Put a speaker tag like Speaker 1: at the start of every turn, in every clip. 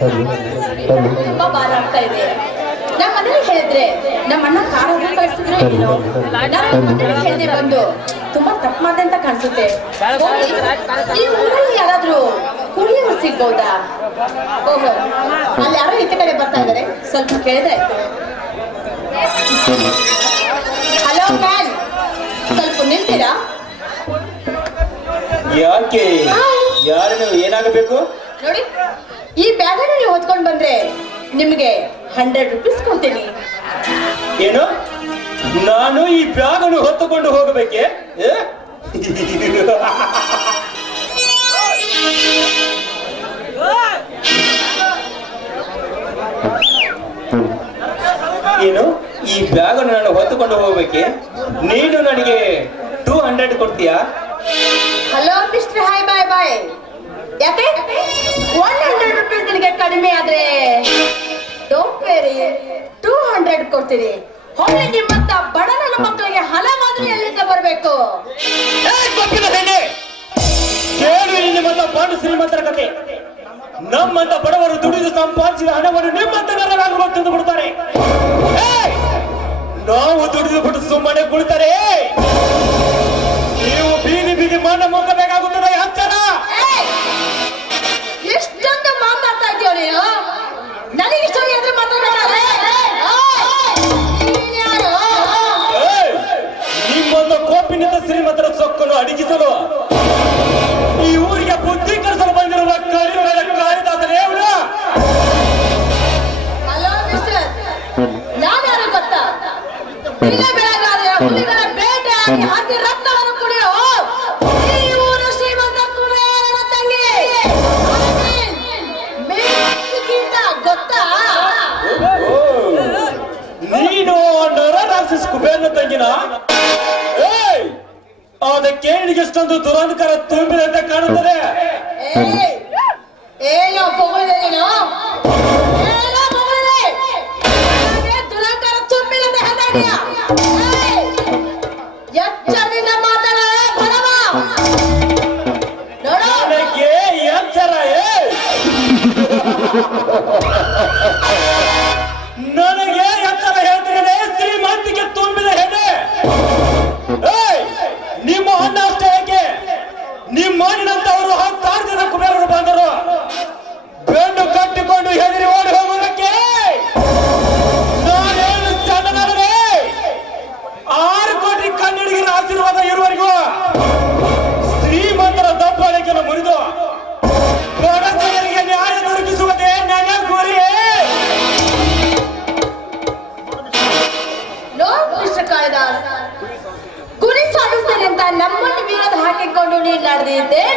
Speaker 1: ತುಂಬಾ ಭಾರ ಆಗ್ತಾ ಇದೆ. ನಮ್ಮ ಮನೇಲಿ ಹೇಳಿದ್ರೆ ನಮ್ಮ ಅಣ್ಣ ಕಾರಲ್ಲಿ ಹೋಗಿ ಏನೋ ನಾನು ಮನೇಲಿ ಹೇಳಿದೆ ಬಂದು ತುಂಬಾ ತಪ್ಪು ಮಾತೆ ಅಂತ ಕಾಣಿಸುತ್ತೆ. ಈ ಊರಲ್ಲಿ ಯಾರಾದ್ರೂ ಕುಡಿಯೋರು ಸಿಗ್ಬೋದಾ ಓಹೋ. ಅಲ್ಲಿ ಯಾರೋ ಇತ್ತ ಕಡೆ ಬರ್ತಾ ಇದಾರೆ ಸ್ವಲ್ಪ ಕೇಳಿದ್ರೆ ಹಲೋ ಮ್ಯಾನ್ ಸ್ವಲ್ಪ ನಿಲ್ತೀರಾ
Speaker 2: ಯಾಕೆ? ಯಾರು ನೀವು? ಏನಾಗಬೇಕು?
Speaker 1: ನೋಡಿ. ಈ ಬ್ಯಾಗನ್ನು ನೀವು ಹೊತ್ಕೊಂಡು ಬಂದ್ರೆ ನಿಮಗೆ ಹಂಡ್ರೆಡ್ ರುಪೀಸ್ ಕೊಡ್ತೀನಿ.
Speaker 2: ಏನು? ನಾನು ಈ ಬ್ಯಾಗ್ ಅನ್ನು ಹೊತ್ತುಕೊಂಡು ಹೋಗಬೇಕೆ? ಏನು? ಈ ಬ್ಯಾಗ್ ಅನ್ನು ನಾನು ಹೊತ್ತುಕೊಂಡು ಹೋಗಬೇಕೆ? ನೀನು ನನಗೆ ಟೂ ಹಂಡ್ರೆಡ್ ಕೊಡ್ತೀಯಾ?
Speaker 1: Hello mister hi bye bye ಯಾಕೆ? ಒನ್ ಕಡಿಮೆ ಆದ್ರೆ ಡೋಂಟ್ ವೇರಿ ಟೂ ಹಂಡ್ರೆಡ್ ಕೊಡ್ತೀರಿ ಹೊಳ್ಳಿ ನಿಮ್ಮಂತ ಬಡ ನನ್ನ ಮಕ್ಕಳಿಗೆ ಹಲ ಮಾದರಿ ಎಲ್ಲಿಂದ ಬರಬೇಕು?
Speaker 2: ನಿಮ್ಮಂತ ಶ್ರೀಮಂತರ ಕತೆ. ನಮ್ಮಂತ ಬಡವರು ದುಡಿದು ಸಂಪಾದಿಸಿದ ಹಣವನ್ನು ನಿಮ್ಮಂತ ನರನಾಗುವ ತಿಂದು ಬಿಡ್ತಾರೆ ನಾವು ದುಡಿದು ಬಿಟ್ಟು ಸುಮ್ಮನೆ ಕುಳಿತಾರೆ. ನೀವು ಬೀದಿ ಬೀದಿ ಮಣ್ಣ ಮುಗಬೇಕಾಗುತ್ತದೆ ಹಚ್ಚನ ಏಯ್
Speaker 1: ಏನೋ ಪೊಗಳಿದೆ ನೀನು? ಏನೋ ದುರಂಕಾರ ನೋಡು.
Speaker 2: ನನಗೆ ಎಚ್ಚರ ಏ. ನಿಮ್ಮ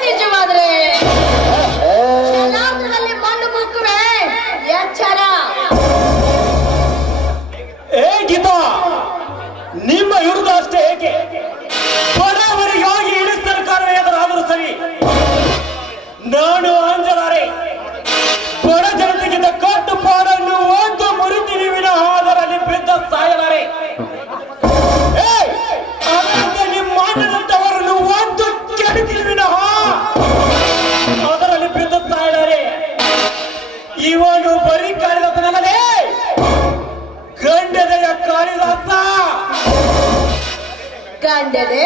Speaker 1: ನಿಜವಾದ್ರೆ? ಜನಾಂಗದಲ್ಲಿ ಮಣ್ಣು ಮುಕ್ಕುವೆ ಎಚ್ಚರ.
Speaker 2: ಏ ಗೀತಾ ನಿಮ್ಮ ವಿರುದ್ಧ ಅಷ್ಟೇ ಏಕೆ? ಬಡವರಿಗಾಗಿ ಇಡೀ ಸರ್ಕಾರವೇ ಎದುರಾದರೂ ಸರಿ ನಾನು
Speaker 1: വേണ്ടത്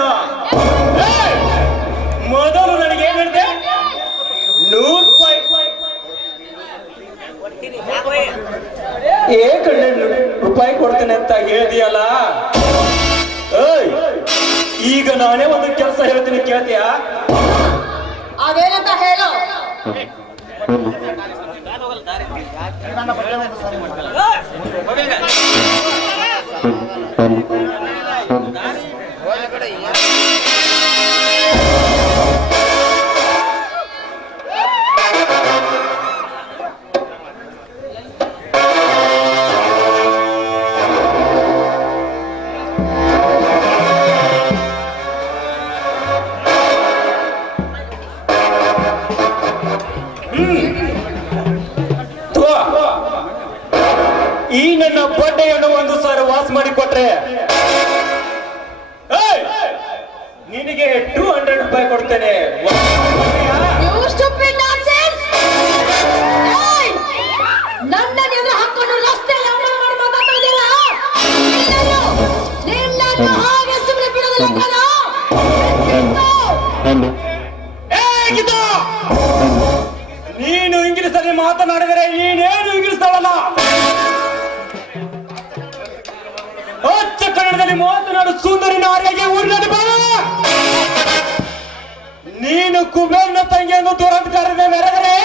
Speaker 2: ಗೀತಾ ಮೊದಲು ನನಗೆ ಏನ್ ಹೇಳಿದೆ? ನೂರು ರೂಪಾಯಿ. ಏಕಡೆ ರೂಪಾಯಿ ಕೊಡ್ತೇನೆ ಅಂತ ಹೇಳಿದೆಯಲ್ಲ? ಏಯ್! ಈಗ ನಾನೇ ಒಂದು ಕೆಲಸ ಹೇಳ್ತೀನಿ ಕೇಳ್ತೀಯಾ?
Speaker 1: ಅದೇನಂತ ಹೇಳು.
Speaker 2: ಈ ನನ್ನ ಬಡ್ಡೆಯನ್ನು ಒಂದು ಸಾರಿ ವಾಸ್ ಮಾಡಿಕೊಟ್ರೆ ನಿನಗೆ ಟೂ ಹಂಡ್ರೆಡ್ ರೂಪಾಯಿ ಕೊಡ್ತೇನೆ. Hello. ಇಂಗ್ಲಿಷಲ್ಲಿ ಮಾತನಾಡಿದರೆ ಏನೇನು ಇಂಗ್ಲಿಷವಲ್ಲ ಅಚ್ಚ ಕನ್ನಡದಲ್ಲಿ ಮಾತನಾಡು ಸುಂದರಿ ನಾರಿಗೆ ಉನ್ನತ ನೀನು ಕುಬೇರ್ನ ತಂಗಿಯನ್ನು ದುರಂತಕಾರನ ಮೆರೆದರೆ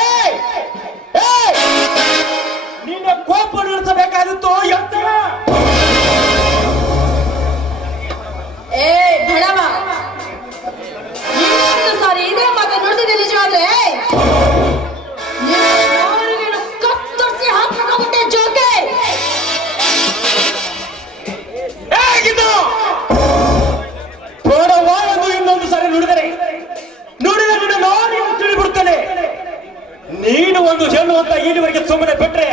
Speaker 2: ನಿನ್ನ ಕೋಪ ನಡೆಸಬೇಕಾದಿತ್ತು ಎತ್ತರ
Speaker 1: ಏ, ಭಣವ ಸಾರಿ
Speaker 2: ಹೆಣ್ಣು ಅಂತ ಇಲ್ಲಿವರೆಗೆ ಸುಮ್ಮನೆ ಬಿಟ್ರೆ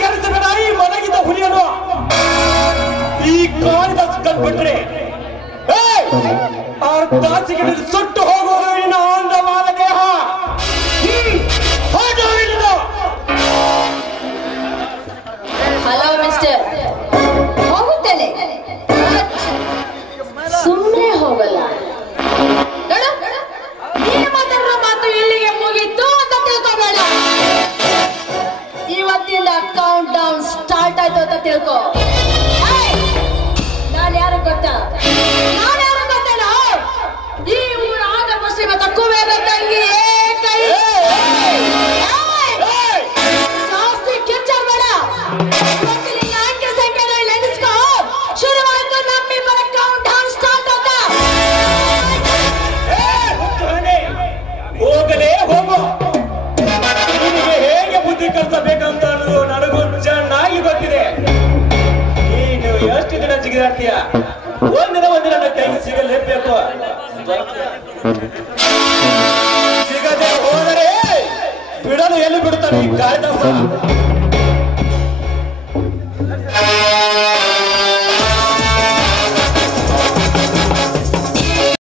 Speaker 2: ಕೆಲಸದ ನಾಯಿ ಮಲಗಿದ ಹುಲಿಯನ್ನು ಈ ಕಾಳಿದಾಸ್ ಕಲ್ಬಿಟ್ರೆ ಆ ದಾಸಿಗೆ ಸುಟ್ಟು ಸಿಗದೆ ಹೋದರೆ ಬಿಡಲು ಎಲ್ಲಿ ಬಿಡುತ್ತಾನೆ